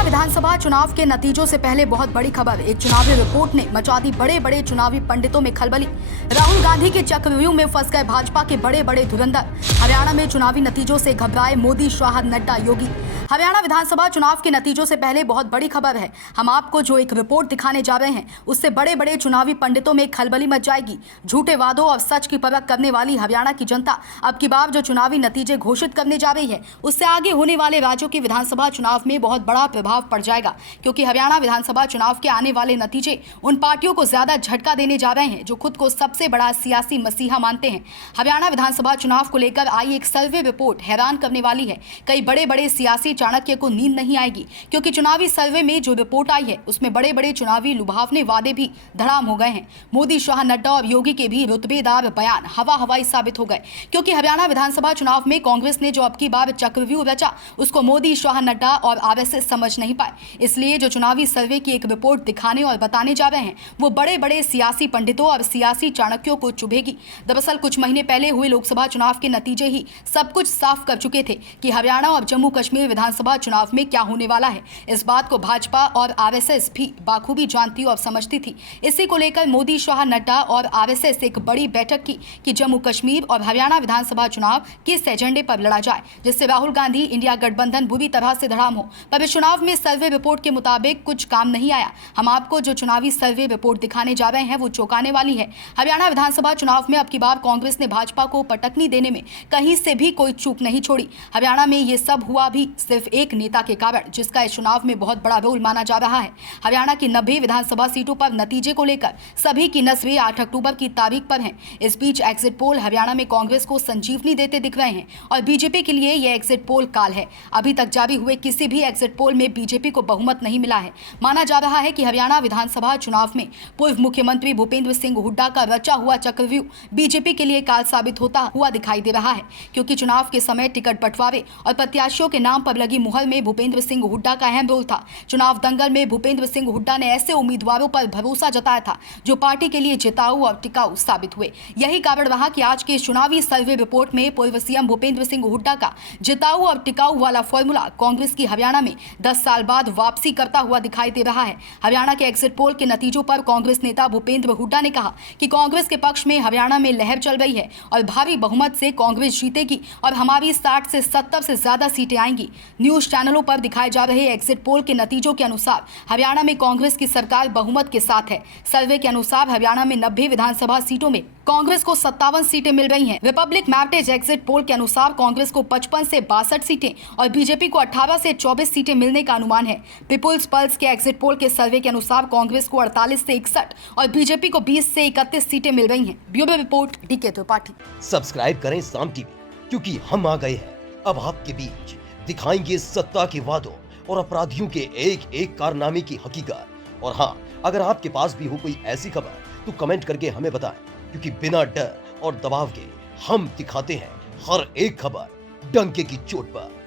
हरियाणा विधानसभा चुनाव के नतीजों से पहले बहुत बड़ी खबर। एक चुनावी रिपोर्ट ने मचा दी बड़े बड़े चुनावी पंडितों में खलबली। राहुल गांधी के चक्रव्यूह में फंस गए भाजपा के बड़े बड़े धुरंधर। हरियाणा में चुनावी नतीजों से घबराए मोदी, शाह, नड्डा, योगी। हरियाणा विधानसभा चुनाव के नतीजों से पहले बहुत बड़ी खबर है। हम आपको जो एक रिपोर्ट दिखाने जा रहे हैं उससे बड़े बड़े चुनावी पंडितों में खलबली मच जाएगी। झूठे वादों और सच की परख करने वाली हरियाणा की जनता अब की बार जो चुनावी नतीजे घोषित करने जा रही है उससे आगे होने वाले राज्यों के विधानसभा चुनाव में बहुत बड़ा प्रभाव पड़ जाएगा, क्योंकि हरियाणा विधानसभा चुनाव के आने वाले नतीजे उन पार्टियों को ज्यादा झटका देने जा रहे हैं जो खुद को सबसे बड़ा सियासी मसीहा मानते हैं। हरियाणा विधानसभा चुनाव को लेकर आई एक सर्वे रिपोर्ट हैरान करने वाली है। कई बड़े बड़े सियासी चाणक्य को नींद नहीं आएगी, क्योंकि चुनावी सर्वे में जो रिपोर्ट आई है उसमें बड़े बड़े चुनावी लुभावने वादे भी धड़ाम हो गए हैं। मोदी, शाह, नड्डा और योगी के भी रुतबेदार बयान हवा हवाई साबित हो गए, क्योंकि हरियाणा विधानसभा चुनाव में कांग्रेस ने जो अब की बार चक्रव्यूह रचा उसको मोदी, शाह, नड्डा और आरएसएस समझ नहीं पाए। इसलिए जो चुनावी सर्वे की एक रिपोर्ट दिखाने और बताने जा रहे हैं वो बड़े बड़े सियासी पंडितों और सियासी चाणक्यों को चुभेगी। दरअसल कुछ महीने पहले हुए लोकसभा चुनाव के नतीजे ही सब कुछ साफ कर चुके थे कि हरियाणा और जम्मू कश्मीर विधानसभा चुनाव में क्या होने वाला है। इस बात को भाजपा और आरएसएस भी बाखूबी जानती और समझती थी। इसी को लेकर मोदी, शाह, नड्डा और आरएसएस एक बड़ी बैठक की कि जम्मू कश्मीर और हरियाणा विधानसभा चुनाव किस एजेंडे पर लड़ा जाए, जिससे राहुल गांधी इंडिया गठबंधन बुरी तरह से धड़ाम हो। पर इस चुनाव में सर्वे रिपोर्ट के मुताबिक कुछ काम नहीं आया। हम आपको जो चुनावी सर्वे रिपोर्ट दिखाने जा रहे हैं वो चौंकाने वाली है। हरियाणा विधानसभा चुनाव में अब की बार कांग्रेस ने भाजपा को पटकनी देने में कहीं से भी कोई चूक नहीं छोड़ी। हरियाणा में ये सब हुआ भी सिर्फ एक नेता के कारण, जिसका इस चुनाव में बहुत बड़ा रोल माना जा रहा है। हरियाणा की 90 विधानसभा सीटों पर नतीजे को लेकर सभी की नजरें 8 अक्टूबर की तारीख पर हैं। इस बीच एग्जिट पोल हरियाणा में कांग्रेस को संजीवनी देते दिख रहे हैं और बीजेपी के लिए यह एग्जिट पोल काल है। अभी तक जारी हुए किसी भी एग्जिट पोल में बीजेपी को बहुमत नहीं मिला है। माना जा रहा है कि हरियाणा विधानसभा चुनाव में पूर्व मुख्यमंत्री भूपेंद्र सिंह हुड्डा का रचा हुआ चक्रव्यूह बीजेपी के लिए काल साबित होता हुआ दिखाई दे रहा है, क्योंकि चुनाव के समय टिकट बंटवारे और प्रत्याशियों के नाम पर लगी मुहर में भूपेंद्र सिंह हुड्डा का अहम रोल था। चुनाव दंगल में भूपेंद्र सिंह हुड्डा ने ऐसे उम्मीदवारों पर भरोसा जताया था जो पार्टी के लिए जिताऊ और टिकाऊ साबित हुए। यही कारण रहा कि आज के चुनावी सर्वे रिपोर्ट में पूर्व सीएम भूपेंद्र सिंह हुड्डा का जिताऊ और टिकाऊ वाला फॉर्मूला कांग्रेस की हरियाणा में 10 साल बाद वापसी करता हुआ दिखाई दे रहा है। हरियाणा के एग्जिट पोल के नतीजों पर कांग्रेस नेता भूपेंद्र हुड्डा ने कहा कि कांग्रेस के पक्ष में हरियाणा में लहर चल रही है और भारी बहुमत से कांग्रेस जीतेगी और हमारी 60 से 70 से ज्यादा सीटें आएंगी। न्यूज चैनलों पर दिखाए जा रहे एग्जिट पोल के नतीजों के अनुसार हरियाणा में कांग्रेस की सरकार बहुमत के साथ है। सर्वे के अनुसार हरियाणा में 90 विधानसभा सीटों में कांग्रेस को 57 सीटें मिल रही हैं। रिपब्लिक मैवटेज एग्जिट पोल के अनुसार कांग्रेस को 55 से 62 सीटें और बीजेपी को 18 से 24 सीटें मिलने का अनुमान है। पीपुल्स पल्स के एग्जिट पोल के सर्वे के अनुसार कांग्रेस को 48 से 61 और बीजेपी को 20 से 31 सीटें मिल रही हैं। Bureau report, DK Tripathi. Subscribe करें साम टीवी, क्योंकि हम आ गए हैं अब आपके बीच। दिखाएंगे सत्ता के वादों और अपराधियों के एक एक कारनामे की हकीकत। और हाँ, अगर आपके पास भी हो कोई ऐसी खबर तो कमेंट करके हमें बताएं, क्योंकि बिना डर और दबाव के हम दिखाते हैं हर एक खबर डंके की चोट पर।